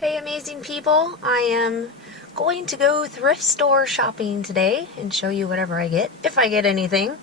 Hey amazing people, I am going to go thrift store shopping today and show you whatever I get, if I get anything,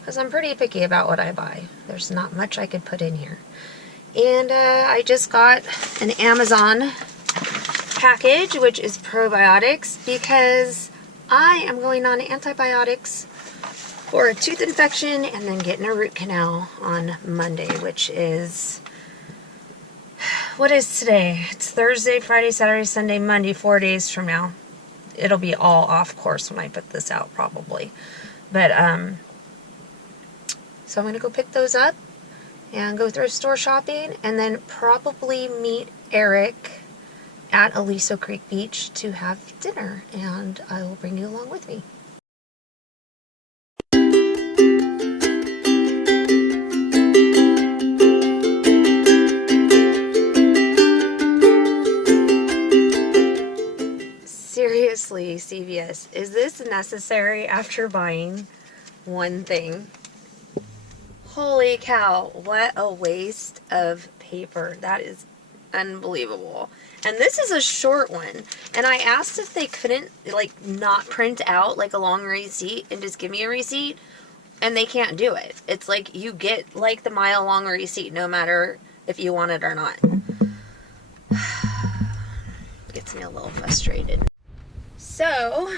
because I'm pretty picky about what I buy. There's not much I could put in here. And I just got an Amazon package, which is probiotics, because I am going on antibiotics for a tooth infection and then getting a root canal on Monday, which is... what is today? It's Thursday, Friday, Saturday, Sunday, Monday, 4 days from now. It'll be all off course when I put this out, probably. But, so I'm going to go pick those up and go thrift store shopping and then probably meet Eric at Aliso Creek Beach to have dinner, and I will bring you along with me. Seriously, CVS, is this necessary after buying one thing? Holy cow, what a waste of paper. That is unbelievable. And this is a short one. And I asked if they couldn't, like, not print out, like, a long receipt and just give me a receipt. And they can't do it. It's like you get, like, the mile-long receipt no matter if you want it or not. Gets me a little frustrated. So,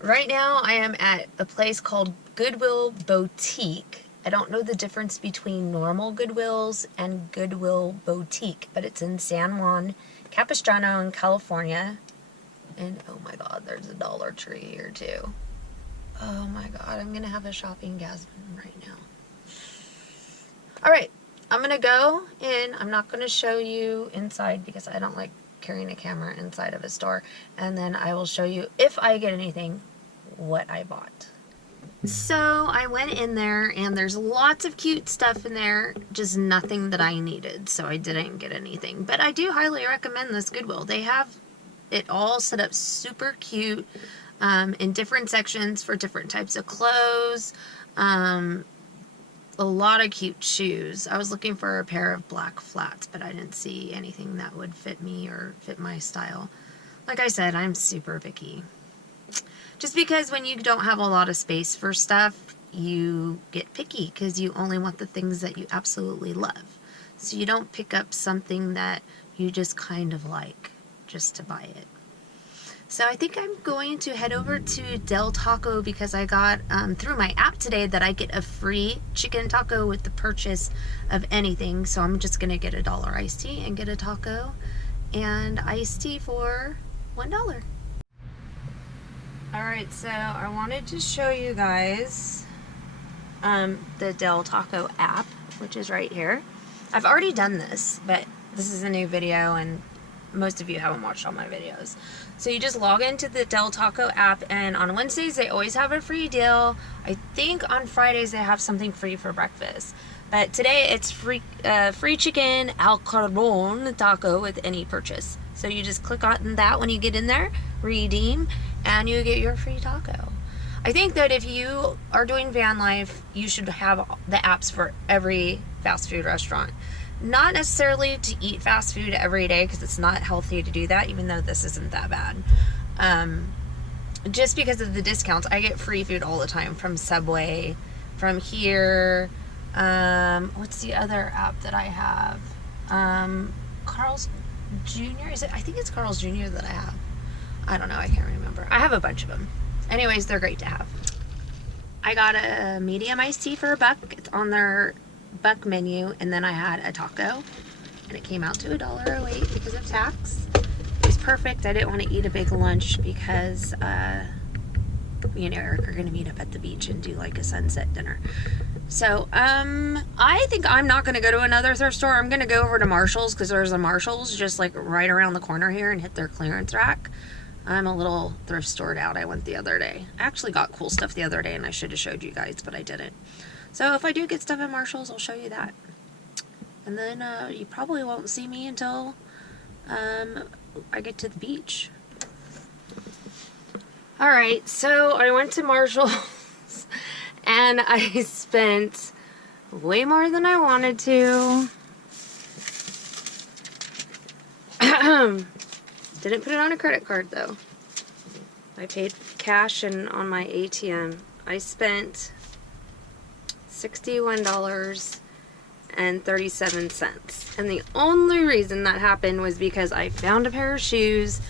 right now I am at a place called Goodwill Boutique. I don't know the difference between normal Goodwills and Goodwill Boutique, but it's in San Juan Capistrano in California. And oh my god, there's a Dollar Tree here too. Oh my god, I'm gonna have a shopping gasm right now. Alright, I'm gonna go in. I'm not gonna show you inside because I don't like carrying a camera inside of a store, and then I will show you, if I get anything, what I bought. So I went in there and there's lots of cute stuff in there, just nothing that I needed, so I didn't get anything. But I do highly recommend this Goodwill. They have it all set up super cute, in different sections for different types of clothes. A lot of cute shoes. I was looking for a pair of black flats, but I didn't see anything that would fit me or fit my style. Like I said, I'm super picky. Just because when you don't have a lot of space for stuff, you get picky because you only want the things that you absolutely love. So you don't pick up something that you just kind of like just to buy it. So I think I'm going to head over to Del Taco because I got through my app today that I get a free chicken taco with the purchase of anything. So I'm just going to get $1 iced tea and get a taco and iced tea for $1. Alright, so I wanted to show you guys the Del Taco app, which is right here. I've already done this, but this is a new video and most of you haven't watched all my videos. So you just log into the Del Taco app, and on Wednesdays they always have a free deal. I think on Fridays they have something free for breakfast. But today it's free chicken al carbon taco with any purchase. So you just click on that when you get in there, redeem, and you get your free taco. I think that if you are doing van life, you should have the apps for every fast food restaurant. Not necessarily to eat fast food every day because it's not healthy to do that, even though this isn't that bad. Just because of the discounts. I get free food all the time from Subway, from here. What's the other app that I have? Carl's Jr. Is it? I think it's Carl's Jr. that I have. I don't know. I can't remember. I have a bunch of them. Anyways, they're great to have. I got a medium iced tea for $1. It's on their buck menu, and then I had a taco and it came out to $1.08 because of tax. It was perfect. I didn't want to eat a big lunch because me and Eric are going to meet up at the beach and do like a sunset dinner. So I think I'm not going to go to another thrift store. I'm going to go over to Marshall's because there's a Marshall's just like right around the corner here and hit their clearance rack. I'm a little thrift stored out. I went the other day. I actually got cool stuff the other day and I should have showed you guys, but I didn't. So if I do get stuff at Marshall's, I'll show you that. And then you probably won't see me until I get to the beach. Alright, so I went to Marshall's and I spent way more than I wanted to. Didn't put it on a credit card though. I paid cash and on my ATM. I spent $61.37. And the only reason that happened was because I found a pair of shoes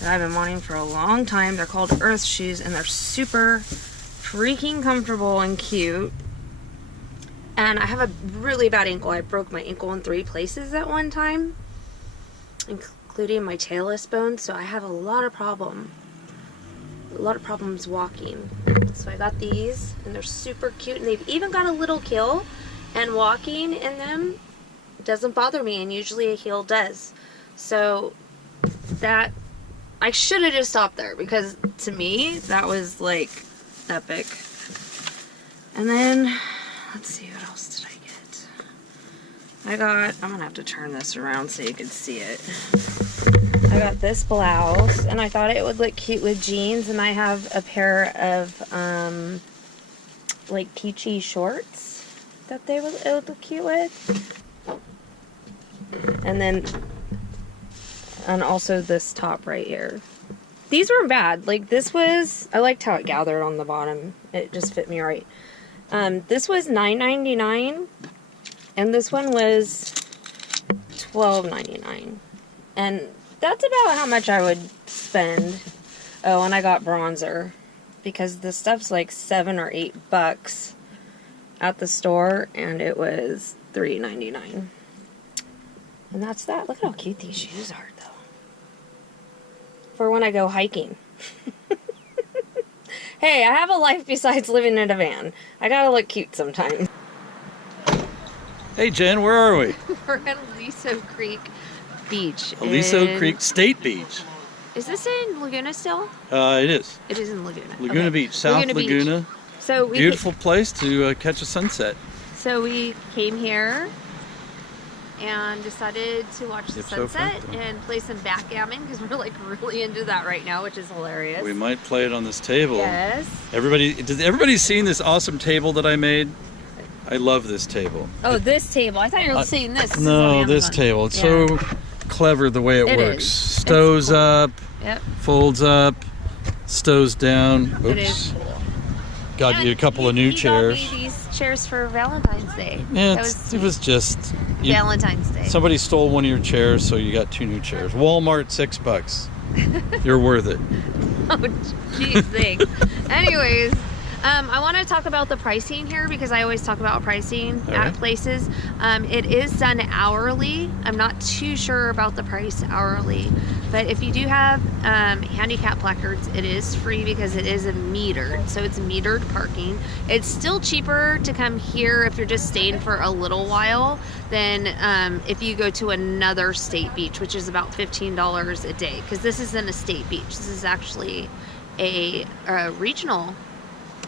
that I've been wanting for a long time. They're called Earth shoes and they're super freaking comfortable and cute. And I have a really bad ankle. I broke my ankle in 3 places at one time, including my talus bone, so I have a lot of problems walking. So I got these and they're super cute, and they've even got a little heel, and walking in them doesn't bother me, and usually a heel does. So that, I should have just stopped there, because to me that was like epic. And then let's see, what else did I get? I'm gonna have to turn this around so you can see it. I got this blouse, and I thought it would look cute with jeans, and I have a pair of like peachy shorts that it would look cute with. And also this top right here. These weren't bad. Like this was, I liked how it gathered on the bottom. It just fit me right. This was $9.99, and this one was $12.99, and that's about how much I would spend. Oh, and I got bronzer because this stuff's like $7 or $8 at the store, and it was $3.99. And that's that. Look at how cute these shoes are, though. For when I go hiking. Hey, I have a life besides living in a van. I gotta look cute sometimes. Hey Jen, where are we? We're at Aliso Creek Beach. Aliso Creek State Beach. Is this in Laguna still? It is. It is in Laguna. Laguna Okay. Beach, South Laguna. Beach. So beautiful place to catch a sunset. So we came here and decided to watch the sunset and play some backgammon, because we're like really into that right now, which is hilarious. We might play it on this table. Yes. Everybody seen this awesome table that I made? I love this table. Oh, this table. I thought you were saying this. This no, this table. It's so clever the way it works. Stows cool. Up, folds up, stows down. Oops. It is cool. Got you a couple of new chairs. Got me these chairs for Valentine's Day. Yeah, it was just Valentine's Day. Somebody stole one of your chairs, so you got 2 new chairs. Walmart, $6. You're worth it. Oh, jeez, thanks. Anyways, I want to talk about the pricing here, because I always talk about pricing at places. It is done hourly. I'm not too sure about the price hourly, but if you do have handicap placards, it is free because it is metered. So it's metered parking. It's still cheaper to come here if you're just staying for a little while than if you go to another state beach, which is about $15 a day, because this isn't a state beach. This is actually a regional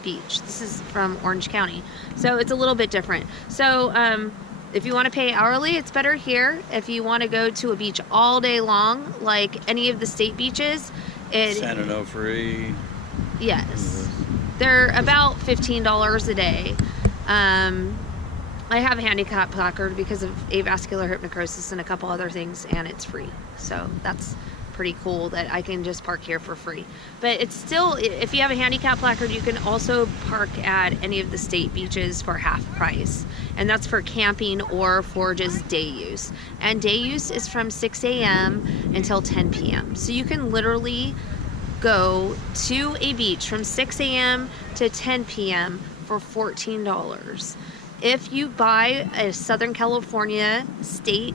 beach. This is from Orange County, so it's a little bit different. So if you want to pay hourly, it's better here. If you want to go to a beach all day long, like any of the state beaches, San Onofre. Yes, they're about $15 a day. I have a handicap placard because of avascular hip necrosis and a couple other things, and it's free. So that's pretty cool that I can just park here for free. But it's still, if you have a handicap placard, you can also park at any of the state beaches for half price, and that's for camping or for just day use. And day use is from 6 a.m. until 10 p.m. So you can literally go to a beach from 6 a.m. to 10 p.m. for $14. If you buy a Southern California state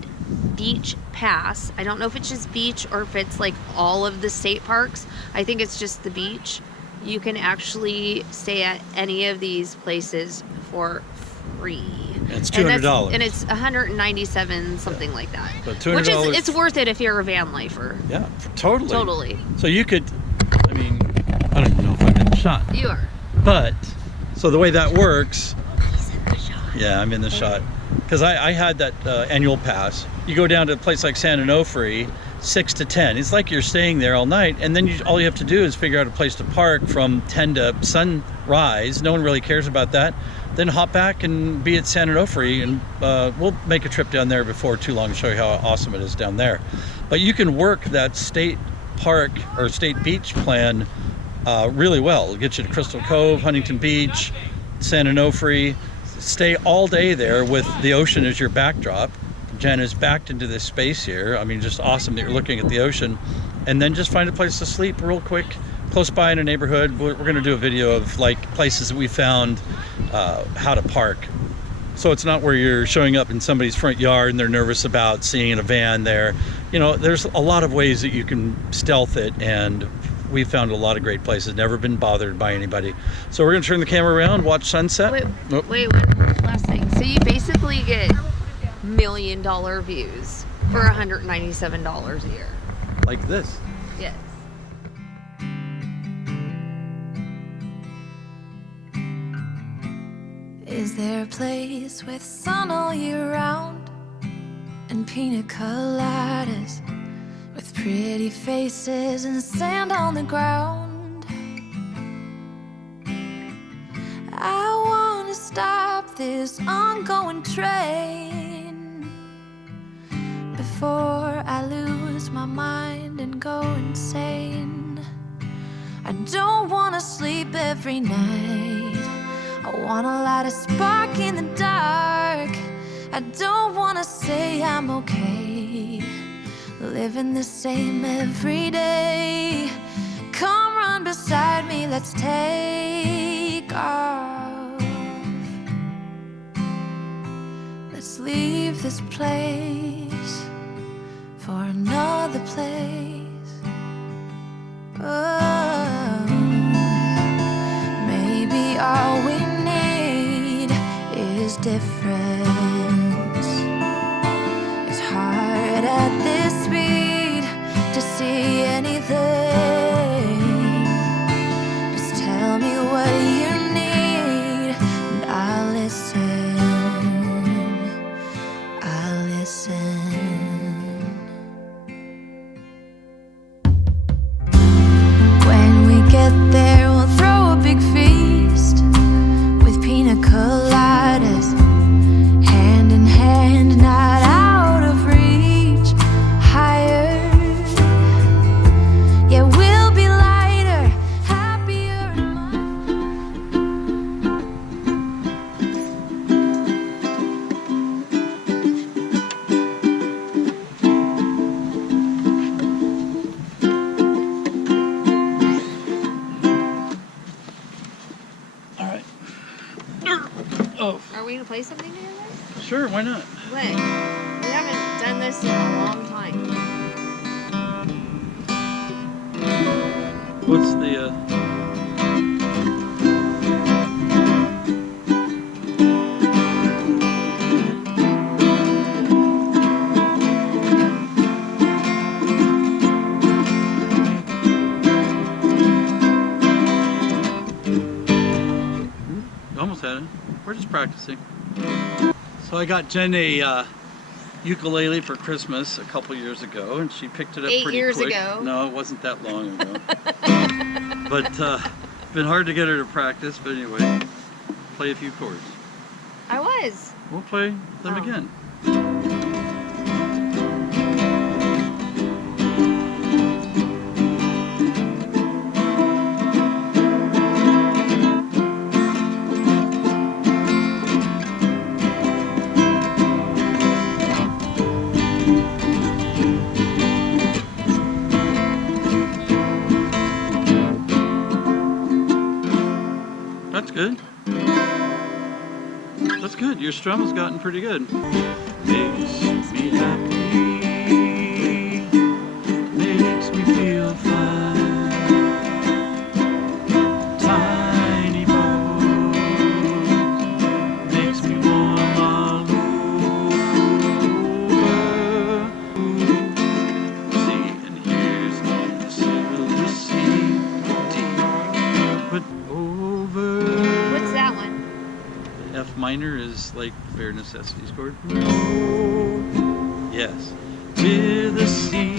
beach pass, I don't know if it's just beach or if it's like all of the state parks, I think it's just the beach, you can actually stay at any of these places for free. And it's $200. And it's $197, something like that. So $200. Which is, it's worth it if you're a van lifer. Yeah, totally. Totally. So you could, I mean, I don't even know if I'm in the shot. You are. But, so the way that works, yeah, I'm in the shot. Because I had that annual pass. You go down to a place like San Onofre, 6 to 10. It's like you're staying there all night, and then all you have to do is figure out a place to park from 10 to sunrise. No one really cares about that. then hop back and be at San Onofre, and we'll make a trip down there before too long to show you how awesome it is down there. But you can work that state park or state beach plan really well. It'll get you to Crystal Cove, Huntington Beach, San Onofre, stay all day there with the ocean as your backdrop. Jen is backed into this space here. I mean, just awesome that you're looking at the ocean. And then just find a place to sleep real quick, close by in a neighborhood. We're gonna do a video of like places that we found how to park. So it's not where you're showing up in somebody's front yard and they're nervous about seeing a van there. You know, there's a lot of ways that you can stealth it, and we found a lot of great places, never been bothered by anybody. So we're gonna turn the camera around, watch sunset. Wait, one last thing. So you basically get $1 million views for $197 a year. Like this. Yes. Is there a place with sun all year round and pina coladas with pretty faces and sand on the ground? I want to stop this ongoing train before I lose my mind and go insane. I don't want to sleep every night. I want to light a spark in the dark. I don't want to say I'm okay, living the same every day. Come run beside me, let's take off. Let's leave this place for another place. Oh, maybe all we need is difference. It's hard at this speed to see anything. Just tell me what you need and I'll listen. I'll listen. When we get there, we'll throw a big feast with pina coladas, hand in hand, not out of reach. Higher, yeah, we'll be lighter, happier and All right. Oh, Are we gonna play something together? sure, why not? When? We haven't done this in a long time. What's the almost had it. We're just practicing. So I got Jen a ukulele for Christmas a couple years ago, and she picked it up 8 pretty years quick. ago. No, it wasn't that long ago. But been hard to get her to practice. But anyway, play a few chords. I was. We'll play them Oh. again. That's good. That's good. Your strum has gotten pretty good. Makes me happy. Makes me feel fine. Tiny boat makes me warm all over. See, and here's the silver sea, deep but over. What's that one? F minor is like the bare necessities chord. Yes. To the C,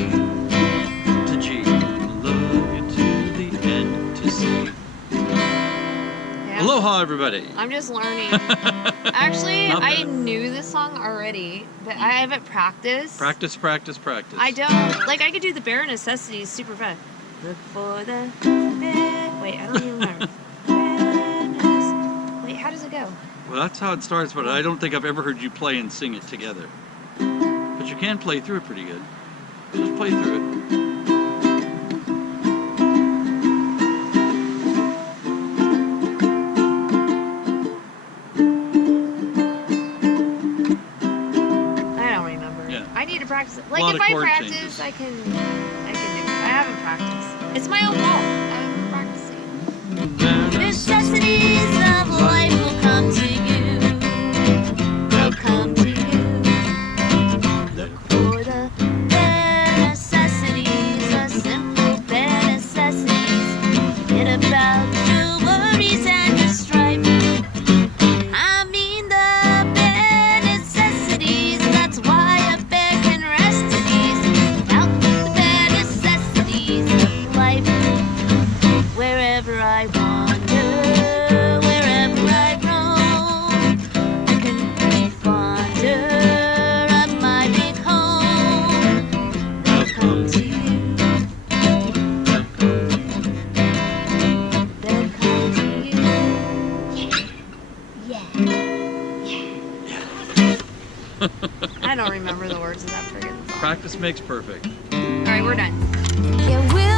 to G, love you to the end, to C. Yeah. Love Aloha, everybody. I'm just learning. Actually, Not I bad. knew this song already, but I haven't practiced. Practice, practice, practice. I don't. Like, I could do the bare necessities super fast. Look for the bare... Wait, I don't even remember. Wait, how does it go? Well, that's how it starts, but I don't think I've ever heard you play and sing it together. But you can play through it pretty good. Just play through it. I don't remember. Yeah. I need to practice it. A lot Like, if of I chord practice, changes. I can do it. I haven't practiced. It's my own fault. I'm practicing. Necessities of life will come to you. They'll come to you. Look for the bare necessities, the simple bare necessities. Forget about your worries and your strife. I mean the bare necessities. That's why a bear can rest at ease. Without the bare necessities of life. Wherever I wander, wherever I roam, I can be fonder of my big home. They'll come to you. They'll come to you. Yeah. I don't remember the words of that friggin' song. Practice makes perfect. All right, we're done. Yeah, we'll